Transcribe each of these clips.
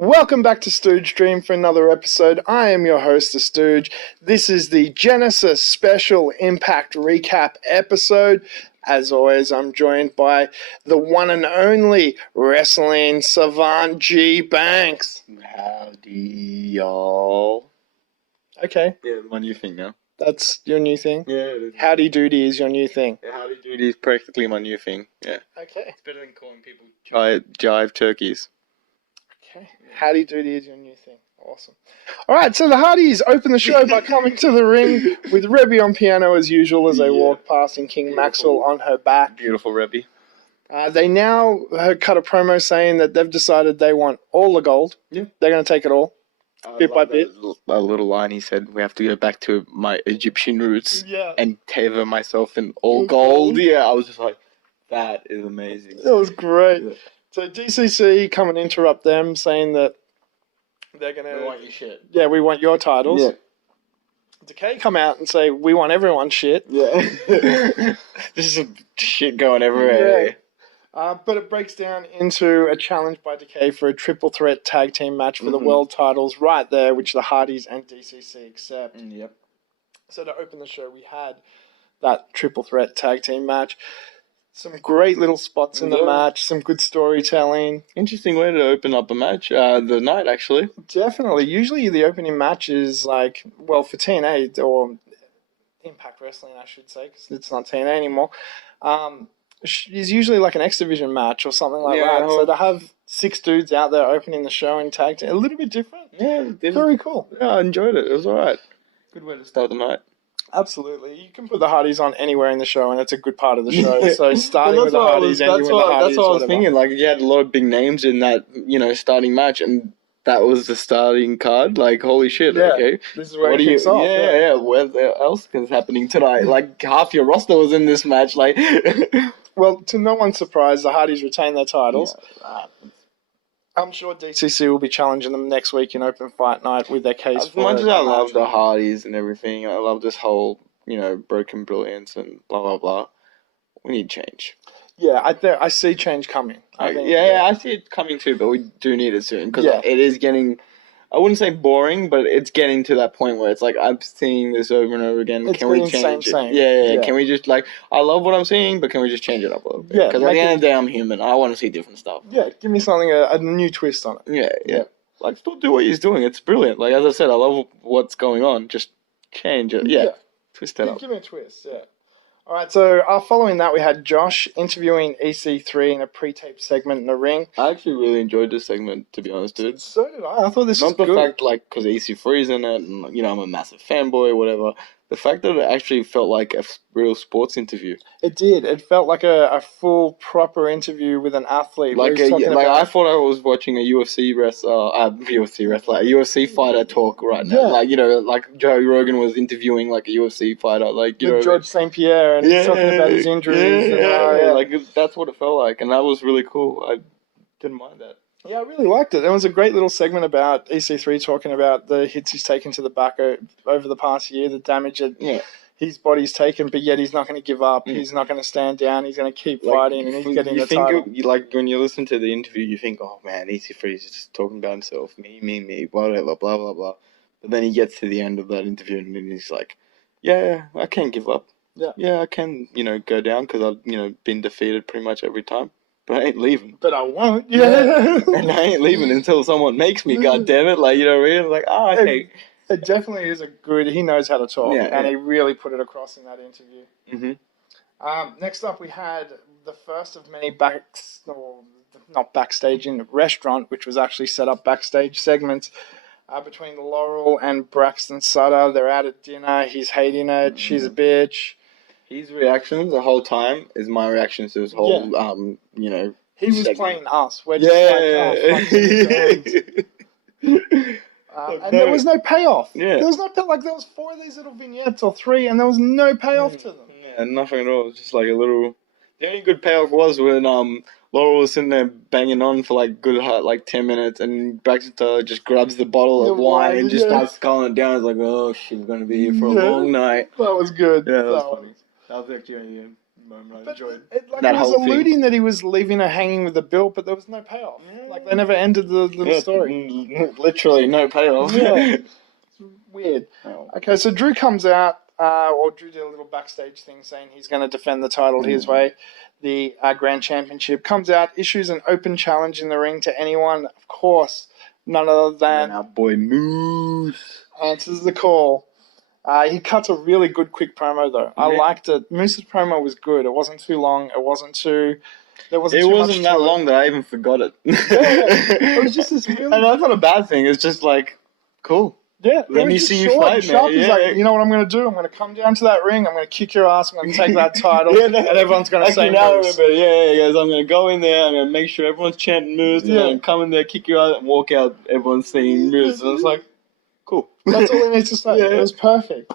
Welcome back to Stooge Stream for another episode. I am your host, the Stooge. This is the Genesis Special Impact Recap episode. As always, I'm joined by the one and only wrestling savant Gbanks. Howdy, y'all. Okay, Yeah, my new thing now. that's your new thing? Yeah. Howdy Doody is your new thing. Yeah, howdy doody is practically my new thing. Yeah. Okay. It's better than calling people jive turkeys. Okay. Howdy Doody is your new thing. Awesome. All right, so the Hardys open the show by coming to the ring with Rebby on piano as usual as they walk past and King Maxwell on her back. Beautiful Rebby. They now cut a promo saying that they've decided they want all the gold. Yeah. They're going to take it all, bit by bit. A little line he said, we have to go back to my Egyptian roots and tether myself in all gold. Yeah, I was just like, that is amazing. That was great. Yeah. So D.C.C come and interrupt them saying that they're going to... We want your shit. Yeah, we want your titles. Yeah. Decay come out and say, we want everyone's shit. Yeah. This is shit going everywhere. Yeah. But it breaks down into a challenge by Decay for a triple threat tag team match for the world titles right there, which the Hardys and D.C.C accept. Yep. So to open the show, we had that triple threat tag team match. Some great little spots in the match, some good storytelling. Interesting way to open up a match, the night actually. Definitely. Usually the opening match is like, well, for TNA, or Impact Wrestling, I should say, because it's not TNA anymore, is usually like an X Division match or something like that. So to have 6 dudes out there opening the show in tag team, a little bit different. Yeah, very cool. Yeah, I enjoyed it. It was alright. Good way to start the night. Absolutely. You can put the Hardys on anywhere in the show, and it's a good part of the show. So starting with the Hardys, ending with the Hardys, that's what I was thinking. Like, you had a lot of big names in that, starting match, and that was the starting card. Like, holy shit, okay. This is where it kicks off. Yeah. What else is happening tonight? Like, half your roster was in this match. Like, well, to no one's surprise, the Hardys retain their titles. Yeah, I'm sure D.C.C will be challenging them next week in Open Fight Night with their case. As much as I love the Hardys and everything, I love this whole, broken brilliance and blah, blah, blah. We need change. Yeah, I see change coming. I think, I see it coming too, but we do need it soon because it is getting, I wouldn't say boring, but it's getting to that point where it's like, I'm seeing this over and over again. Can we change it? Same. Yeah. Can we just, I love what I'm seeing, but can we just change it up a little bit? Because at the end of the day, I'm human. I want to see different stuff. Yeah, give me something, a new twist on it. Yeah. Like, still do what he's doing. It's brilliant. Like, as I said, I love what's going on. Just change it. Yeah. Twist it up. Give me a twist, All right, so following that, we had Josh interviewing EC3 in a pre-taped segment in the ring. I actually really enjoyed this segment, to be honest, dude. So did I. I thought this was good. Not the fact, because EC3's in it, and, I'm a massive fanboy, whatever. The fact that it actually felt like a real sports interview. It did. It felt like a full, proper interview with an athlete. I thought I was watching a UFC a UFC fighter talk right now. Yeah. Like Joe Rogan was interviewing like a UFC fighter, George St. Pierre, and he's talking about his injuries. Like that's what it felt like, and that was really cool. I didn't mind that. Yeah, I really liked it. There was a great little segment about EC3 talking about the hits he's taken to the back over the past year, the damage that his body's taken, but yet he's not going to give up. He's not going to stand down. He's going to keep fighting, and he's getting the title. When you listen to the interview, you think, oh man, EC3 is just talking about himself, me, whatever, blah, blah, blah. But then he gets to the end of that interview, and then he's like, yeah, I can't give up. Yeah, I can, go down because I've, been defeated pretty much every time. But I ain't leaving. But I won't. Yeah. And I ain't leaving until someone makes me, goddammit. Like, you know what I mean? Like, okay. It definitely is he knows how to talk. And he really put it across in that interview. Mm-hmm. Next up, we had the first of many not backstage in the restaurant, which was actually set up backstage segments between Larual and Braxton Sutter. They're out at dinner. He's hating it. She's a bitch. His reactions the whole time is my reactions to his whole, He was segment. Playing us. We're just and there was no payoff. Yeah. There was no payoff. There was 4 of these little vignettes or 3, and there was no payoff to them. Yeah, nothing at all. It was just like a little... The only good payoff was when Laurel was sitting there banging on for good 10 minutes, and Braxton just grabs the bottle of wine and just starts sculling it down. It's like, oh, she's going to be here for a long night. That was good. Yeah, that was funny. That was actually moment. I But enjoyed it that was whole thing. alluding that he was leaving her hanging with the bill, but there was no payoff. Like, they never ended the story. Literally no payoff. Yeah. Weird. Oh. Okay, so Drew comes out, or Drew did a little backstage thing saying he's going to defend the title his way. The Grand Championship comes out, issues an open challenge in the ring to anyone. Of course, none other than our boy Moose answers the call. He cuts a really good quick promo though. I liked it. Moose's promo was good. It wasn't too long. It wasn't too. There wasn't. It wasn't that long that I even forgot it. It was just this really. And that's not a bad thing. It's just like, cool. Yeah, let me see you fight, man. He's like, you know what I'm going to do? I'm going to come down to that ring. I'm going to kick your ass. I'm going to take that title, and everyone's going to say now Moose. I remember. Guys, I'm going to go in there. I'm going to make sure everyone's chanting Moose, and then come in there, kick you out, and walk out. Everyone's saying Moose, and it's like, cool. That's all he needs to say. It was perfect.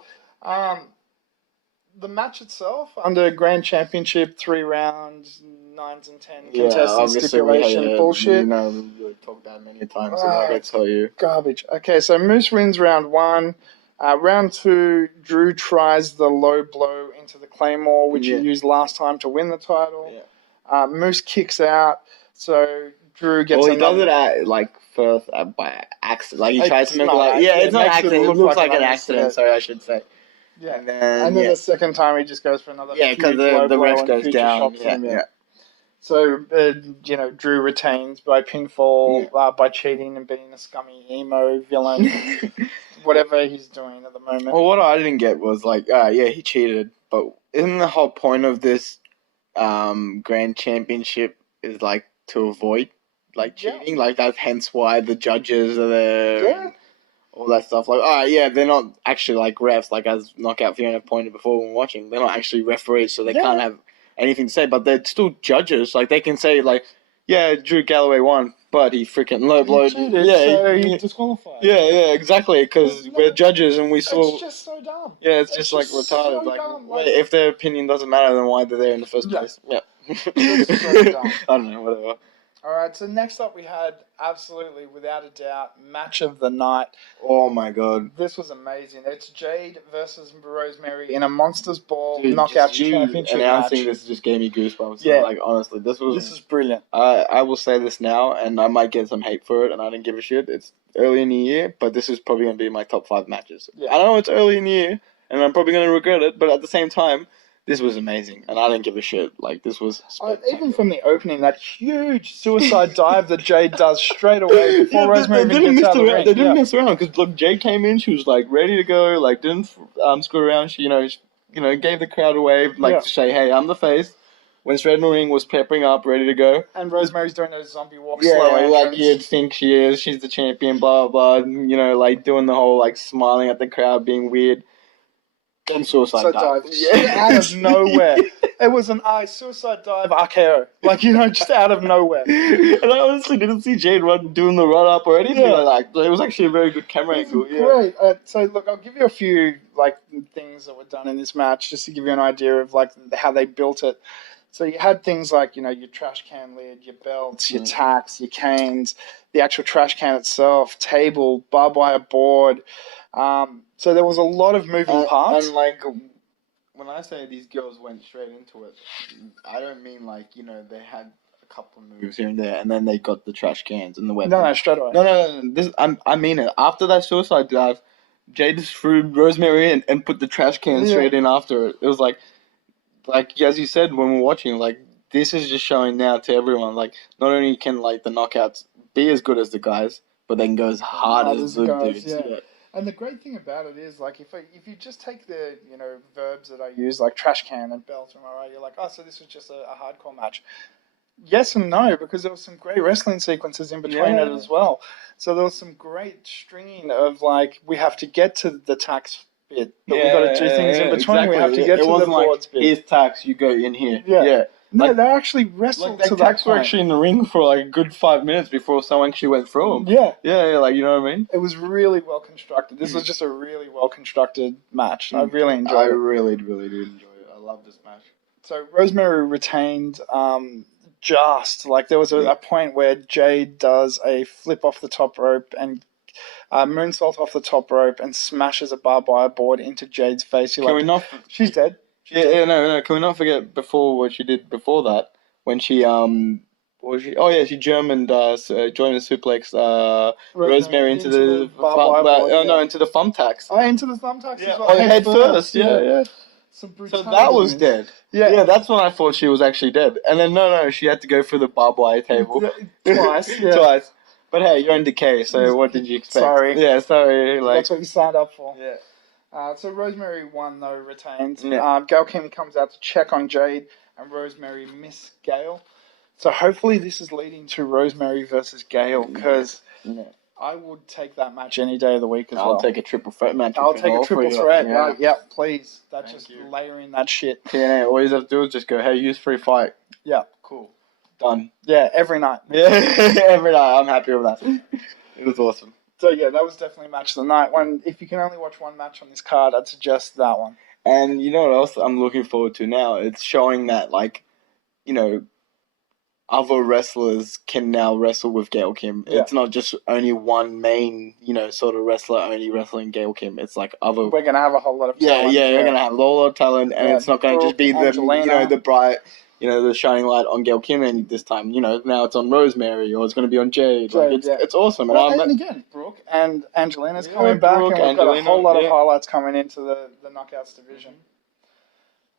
The match itself, under Grand Championship, 3 rounds, 9s and 10 contestant stipulation, bullshit. You know, we talked about it many times, so I gotta tell you. Garbage. Okay, so Moose wins round 1. Round 2, Drew tries the low blow into the Claymore, which he used last time to win the title. Yeah. Moose kicks out, so Drew gets he does it first by accident. Like, he tries to make it's not an accident. It looks like an accident, sorry, I should say. Yeah, and then the second time he just goes for another. Yeah, because the ref goes down. Yeah. So Drew retains by pinfall, by cheating and being a scummy emo villain, whatever he's doing at the moment. Well, what I didn't get was he cheated, but isn't the whole point of this Grand Championship is to avoid cheating? That's hence why the judges are there. Yeah. All that stuff, they're not actually refs, as Knockout Fiona pointed before when watching. They're not actually referees, so they can't have anything to say. But they're still judges. They can say Drew Galloway won, but he freaking low blowed. So he disqualified. Yeah, exactly. Because we're judges and we saw. It's just so dumb. Yeah, it's just retarded. So dumb. If their opinion doesn't matter, then why they're there in the first place? Yeah. It's so dumb. I don't know. Whatever. All right, so next up we had, absolutely, without a doubt, match of the night. Oh, my God. This was amazing. It's Jade versus Rosemary in a Monsters Ball Knockout Championship announcing match. This just gave me goosebumps. Yeah. Honestly, this is brilliant. I will say this now, and I might get some hate for it, and I didn't give a shit. It's early in the year, but this is probably going to be my top 5 matches. Yeah. I know it's early in the year, and I'm probably going to regret it, but at the same time, this was amazing, and I didn't give a shit. This was even from the opening, that huge suicide dive that Jade does straight away before Rosemary even gets out of the ring. They didn't mess around, because Jade came in, she was ready to go, didn't screw around. She gave the crowd a wave, to say, hey, I'm the face. Went straight in the ring, was peppering up, ready to go. And Rosemary's doing those zombie walks, slow entrance. You'd think she is. She's the champion, blah blah blah. Doing the whole smiling at the crowd, being weird. Then suicide dive. Out of nowhere. It was an suicide dive RKO. Just out of nowhere. And I honestly didn't see Jade doing the run up or anything like that. It was actually a very good camera angle. Great. So look, I'll give you a few things that were done in this match just to give you an idea of how they built it. So you had things like, your trash can lid, your belts, your tacks, your canes, the actual trash can itself, table, barbed wire board. So there was a lot of moving parts. And when I say these girls went straight into it, I don't mean they had a couple of moves here and there, and then they got the trash cans and the weapons. No, straight away. No. I mean it. After that suicide dive, Jade just threw Rosemary in and put the trash can straight in after it. It was like as you said when we were watching, this is just showing now to everyone, not only can the knockouts be as good as the guys, but they can go as hard as the dudes. Yeah. And the great thing about it is, if you just take the, verbs that I use, like trash can and belt, you're like, oh, so this was just a hardcore match. Yes and no, because there was some great wrestling sequences in between it as well. So there was some great stringing of, we have to get to the tax bit, but we've got to do things in between. Exactly. We have to get to the boards bit. Here's tax, you go in here. Yeah. No, they actually wrestled to that tax were actually in the ring for a good 5 minutes before someone actually went through them. Yeah. Yeah, you know what I mean? It was really well constructed. This was just a really well constructed match. I really enjoyed it. I really, really did enjoy it. I love this match. So Rosemary retained there was a point where Jade does a flip off the top rope and moonsault off the top rope and smashes a barbed wire board into Jade's face. She's dead. No. Can we not forget before what she did before that when she what was she? Oh yeah, she Germaned joined the suplex Rosemary into the barbed wire board, no, into the thumbtacks. Oh, into the thumbtacks Yeah, as well. oh, head first. Yeah. Some So brutality that was moves. dead. Yeah, that's when I thought she was actually dead. And then no, she had to go through the barbed wire table Twice. Yeah. twice. But hey, you're in Decay, so what did you expect? Sorry. Yeah, sorry. Like That's what you signed up for. yeah. So Rosemary won though, retained. Yeah. Gail Kim comes out to check on Jade, and Rosemary miss Gail. So hopefully this is leading to Rosemary versus Gail, because I would take that match any day of the week as well. I'll take a triple threat match. I'll take a triple threat. Yeah, please. Thank Just you. layer in that shit. TNA, all you have to do is just go, hey, use free fight. Yeah. Cool. Done. Yeah, every night. Yeah, every night. I'm happy with that. It was awesome. So yeah, that was definitely match of the night. If you can only watch one match on this card, I'd suggest that one. And you know what else I'm looking forward to now? It's showing that, like, you know, other wrestlers can now wrestle with Gail Kim. Yeah. It's not just only one main, sort of wrestler only wrestling Gail Kim. It's like other. We're gonna have a whole lot of talent. Yeah, you're gonna have a lot of talent, and it's not gonna just be the bright, the shining light on Gail Kim. And this time, now it's on Rosemary, or it's gonna be on Jade. It's awesome. And again, Brooke and Angelina's coming back, and we've got a whole lot of highlights coming into the Knockouts division.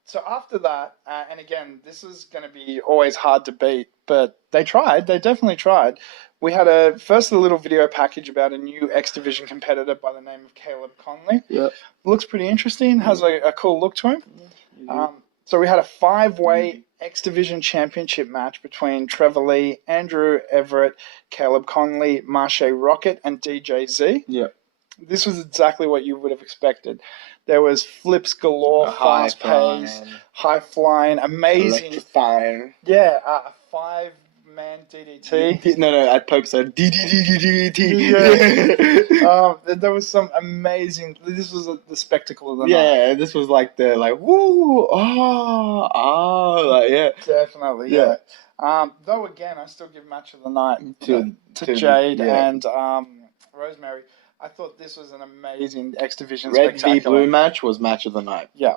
So after that, and again, this is going to be always hard to beat, but they tried. They definitely tried. We had a little video package about a new X Division competitor by the name of Caleb Konley. Yeah. Looks pretty interesting. Has a cool look to him. So we had a 5-way X Division championship match between Trevor Lee, Andrew Everett, Caleb Konley, Marshea Rocket, and D.C.C. Yeah. This was exactly what you would have expected. There was flips galore, fast pace, high flying, amazing. Electrifying. Yeah, a 5-man DDT. No, at Pope said DDT. There was some amazing. This was the spectacle of the night. Yeah, this was like the woo, yeah. Definitely, yeah. Though again, I still give match of the night to Jade and Rosemary. I thought this was an amazing X Division spectacular. Red v Blue match was match of the night. Yeah.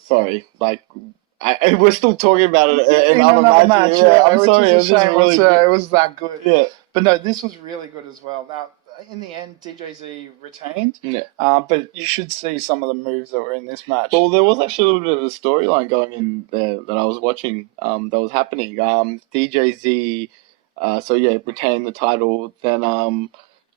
Sorry, we're still talking about it in other matches. I'm sorry, it was just really good. It was that good. Yeah. But no, this was really good as well. Now, in the end, DJZ retained. Yeah. But you should see some of the moves that were in this match. Well, there was actually a little bit of a storyline going in there that I was watching. That was happening. DJZ, retained the title. Then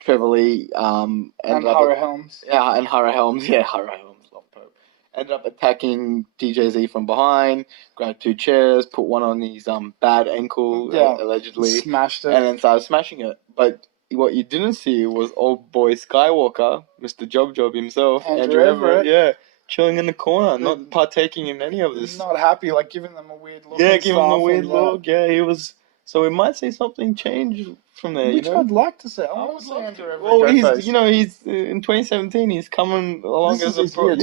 Trevor Lee and Hara Helms. Yeah, and Hara Helms. Yeah, Hara Helms. Love Pope. Ended up attacking DJZ from behind, grabbed 2 chairs, put one on his bad ankle, allegedly. Smashed it. And then started smashing it. But what you didn't see was old boy Skywalker, Mr. Job himself, Andrew Everett, chilling in the corner, not partaking in any of this. Not happy, giving them a weird look. Yeah, giving them a weird look. Yeah, he was... So we might see something change from there. Which I'd like to see. I want to see Andrew Everett. Well, he's in 2017. He's coming along he's coming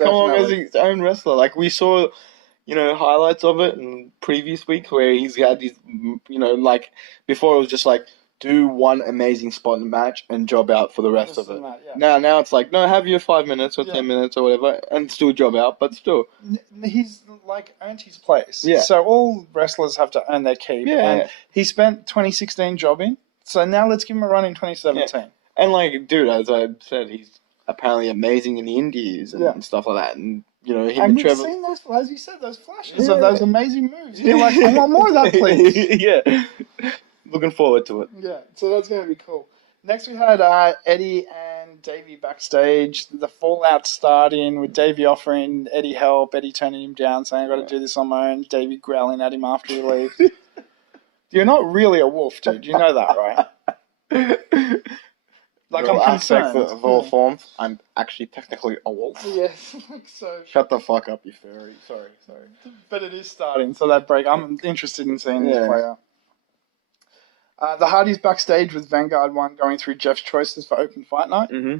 along as his own wrestler. Like we saw, highlights of it in previous weeks where he's had these, before it was just do one amazing spot in the match and job out for the rest of it. Now it's no, have your 5 minutes or 10 minutes or whatever and still job out, but still. He's earned his place. Yeah. So all wrestlers have to earn their keep. Yeah. And he spent 2016 jobbing, so now let's give him a run in 2017. Yeah. And dude, as I said, he's apparently amazing in the indies and stuff like that. And him and Trevor. Seen those, as you said, those flashes of those amazing moves. You're I want more of that, please. Yeah. Looking forward to it. Yeah, so that's going to be cool. Next we had Eddie and Davey backstage. The fallout starting with Davey offering Eddie help, Eddie turning him down, saying, I've got to do this on my own, Davey growling at him after he leaves. You're not really a wolf, dude. You know that, right? I'm concerned. Of all forms, I'm actually technically a wolf. Yes, so. Shut the fuck up, you fairy. Sorry. But it is starting, so that break, I'm interested in seeing this play out. The Hardys backstage with Vanguard 1 going through Jeff's choices for open fight night. Mm-hmm.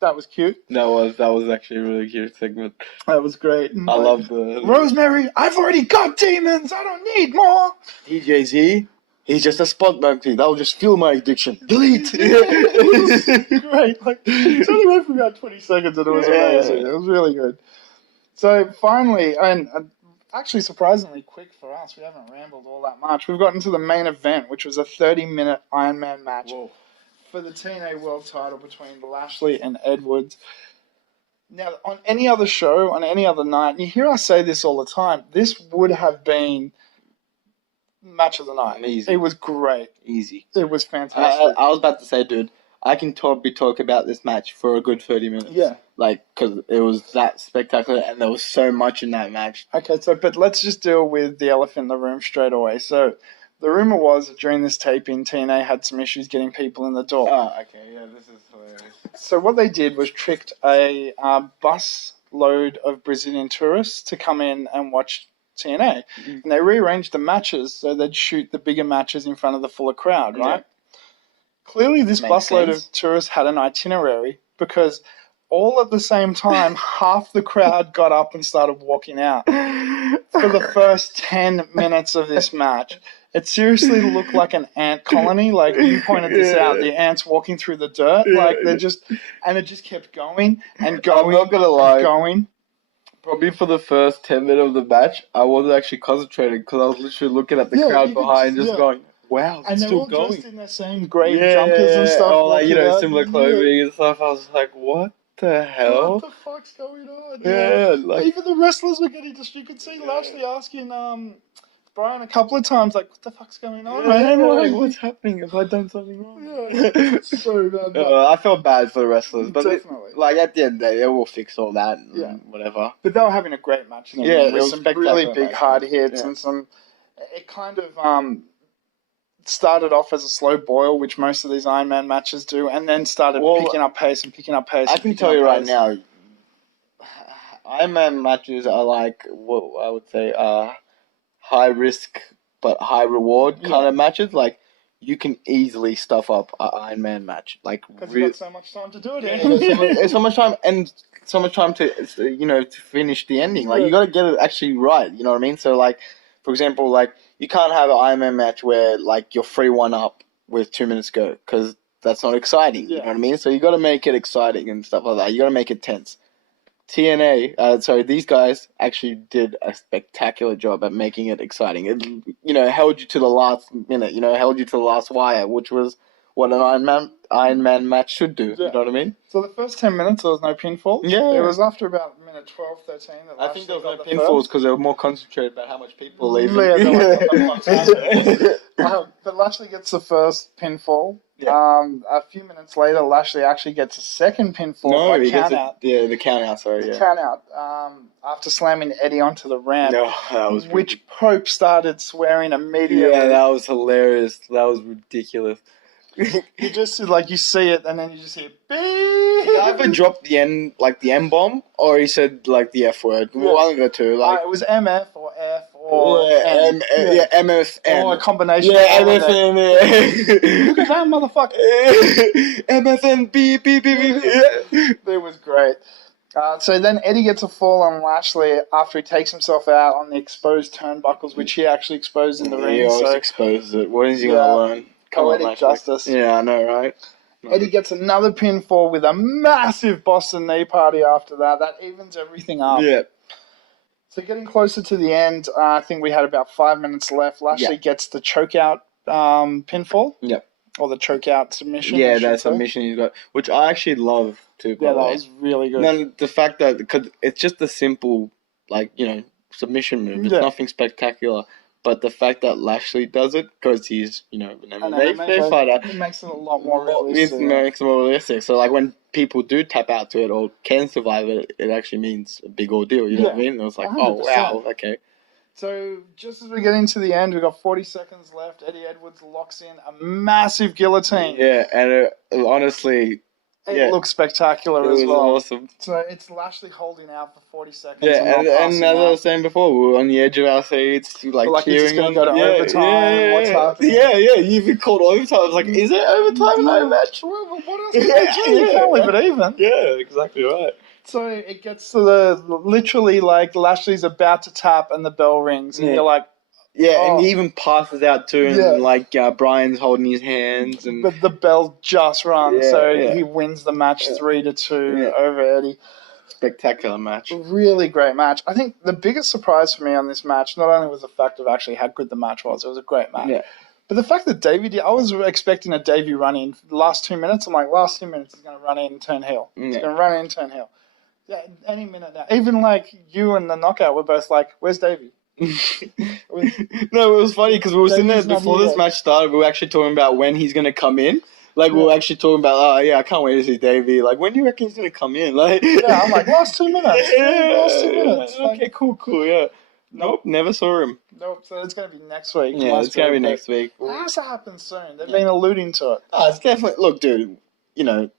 That was cute. That was actually a really cute segment. That was great. I love the... Rosemary, I've already got demons! I don't need more! DJZ, he's just a spot monkey. That'll just fuel my addiction. Delete! It was great. It only went for about 20 seconds and it was amazing. It was really good. So finally, and actually surprisingly quick for us, we haven't rambled all that much. We've gotten to the main event, which was a 30-minute Ironman match for the TNA World Title between Lashley and Edwards. Now, on any other show, on any other night, and you hear us say this all the time, this would have been match of the night. Easy. It was great. Easy. It was fantastic. I was about to say, dude, I can talk about this match for a good 30 minutes. Yeah. Like, because it was that spectacular and there was so much in that match. Okay, but let's just deal with the elephant in the room straight away. So, the rumor was that during this taping, TNA had some issues getting people in the door. Oh, okay, yeah, this is hilarious. So what they did was tricked a bus load of Brazilian tourists to come in and watch TNA. Mm-hmm. And they rearranged the matches so they'd shoot the bigger matches in front of the fuller crowd, right? Yeah. Clearly this busload of tourists had an itinerary because all at the same time, half the crowd got up and started walking out for the first 10 minutes of this match. It seriously looked like an ant colony. Like, you pointed this out, the ants walking through the dirt. Like, they're just... And it just kept going and going. I'm not going to lie. Going. Probably for the first 10 minutes of the match, I wasn't actually concentrating because I was literally looking at the crowd behind just going, wow, it's still going. And they're all dressed in their same grey jumpers and stuff. Oh, like, similar clothing and stuff. I was like, what the hell? What the fuck's going on? Yeah, like... Even the wrestlers were getting just... You could see Lashley asking... Brian a couple of times, like, what the fuck's going on, man? Like, what's happening? Have I done something wrong? Yeah, so bad. I felt bad for the wrestlers, but definitely. At the end of the day, they will fix all that and whatever. But they were having a great match. It with was some really big hard hits and some... It kind of started off as a slow boil, which most of these Ironman matches do, and then started picking up pace. I can tell you right now, Ironman matches are like, what I would say, high risk but high reward kind of matches. Like, you can easily stuff up an Ironman match. Like, because you've got so much time to do it. It's so much time and so much time to to finish the ending. Like, you got to get it actually right. You know what I mean? So, like, for example, like, you can't have an Ironman match where like you're 3-1 up with 2 minutes to go because that's not exciting. You know what I mean? So you got to make it exciting and stuff like that. You got to make it tense. These guys actually did a spectacular job at making it exciting. It, held you to the last minute, held you to the last wire, which was what an Ironman match should do. You know what I mean? So the first 10 minutes, there was no pinfall. Yeah. It was after about minute 12, 13 that I think there was no pinfalls because they were more concentrated about how much people were leaving. But Lashley gets the first pinfall. Yeah. A few minutes later, Lashley actually gets a second pinfall. No, he gets the count out. Sorry, count out. After slamming Eddie onto the ramp, that was which Pope started swearing immediately. Yeah, that was hilarious. That was ridiculous. You just you see it, and then you just hear beep. He either dropped the M bomb, or he said the F word. Yeah. One of the two. It was MF or F or N. MFN. Or a combination. Yeah, MFN. Look at that motherfucker. MFN. Beep beep beep beep. Yeah. It was great. So then Eddie gets a fall on Lashley after he takes himself out on the exposed turnbuckles, which he actually exposed in the ring. He always exposes it. What is he going to learn? Poetic justice. Yeah, I know, right? Eddie gets another pinfall with a massive Boston knee party after that. That evens everything up. Yeah. So getting closer to the end, I think we had about 5 minutes left. Lashley gets the chokeout pinfall. Yep. Or the chokeout submission. Yeah, that submission he's got, which I actually love too. Yeah, that was really good. And then the fact that because it's just a simple, submission move. It's nothing spectacular. But the fact that Lashley does it, because he's, an MMA fighter, it makes it a lot more realistic. It makes it more realistic. So, when people do tap out to it or can survive it, it actually means a big ordeal. You know what I mean? It was like, 100%. Oh, wow, okay. So, just as we get into the end, we've got 40 seconds left. Eddie Edwards locks in a massive guillotine. Yeah, and honestly... It looks spectacular as well. It was awesome. So it's Lashley holding out for 40 seconds. Yeah, and as I was saying before, we were on the edge of our seats, cheering. It's going to go to overtime. What's happening? Yeah. You even called overtime. I was like, is it overtime in that match? Well, what else can they do? You can't leave it even. Yeah, exactly right. So it gets to literally Lashley's about to tap and the bell rings. And you're like, yeah, and he even passes out too, and Brian's holding his hands, but the bell just rung, he wins the match 3-2 over Eddie. Spectacular match. Really great match. I think the biggest surprise for me on this match not only was the fact of actually how good the match was, it was a great match. Yeah. But the fact that I was expecting a Davey run in the last 2 minutes. I'm like, last 2 minutes he's going to run in and turn heel. He's going to run in and turn heel. Yeah, any minute now. Even like you and the Knockout were both like, where's Davey? No, it was funny because we were sitting there before this match started. We were actually talking about when he's going to come in. Like, we were actually talking about, oh, yeah, I can't wait to see Davey. Like, when do you reckon he's going to come in? Like, yeah, I'm like, last 2 minutes. Last 2 minutes. Okay, cool, yeah. Nope, never saw him. Nope, so it's going to be next week. Yeah, it's going to be next week. It has to happen soon. They've been alluding to it. Oh, it's definitely... Look, dude, you know,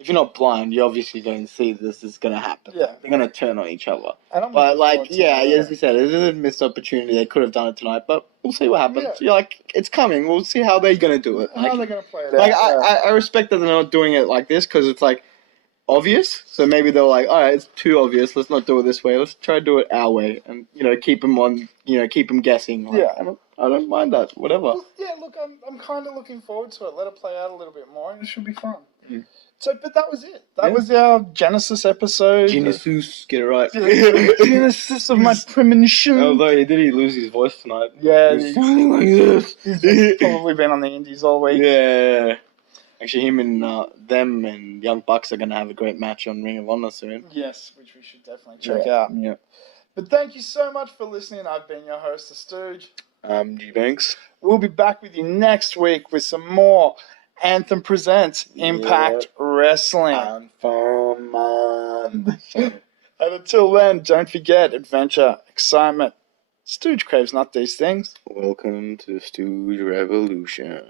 if you're not blind, you're obviously going to see this is going to happen. Yeah. They're going to turn on each other. But, like, yeah, as you said, it is a missed opportunity. They could have done it tonight, but we'll see what happens. Yeah. You're like, it's coming. We'll see how they're going to do it. How are they going to play it like, out? I respect that they're not doing it like this because it's, like, obvious. So maybe they're like, all right, it's too obvious. Let's not do it this way. Let's try to do it our way and, you know, keep them on, you know, keep them guessing. Like, Yeah. I don't mind that. Whatever. Well, yeah, look, I'm kind of looking forward to it. Let it play out a little bit more and it should be fun. Mm. So, but that was it. That was our Genesis episode. Genesis, get it right. Genesis of my premonition. Although he lose his voice tonight. Yeah, he's sounding like this. He's probably been on the Indies all week. Yeah. Actually, him and them and Young Bucks are going to have a great match on Ring of Honor soon. Yes, which we should definitely check out. Yeah. But thank you so much for listening. I've been your host, the Stooge. Gbanks. We'll be back with you next week with some more Anthem Presents Impact Wrestling. And fun. And until then, don't forget adventure, excitement. Stooge craves not these things. Welcome to Stooge Revolution.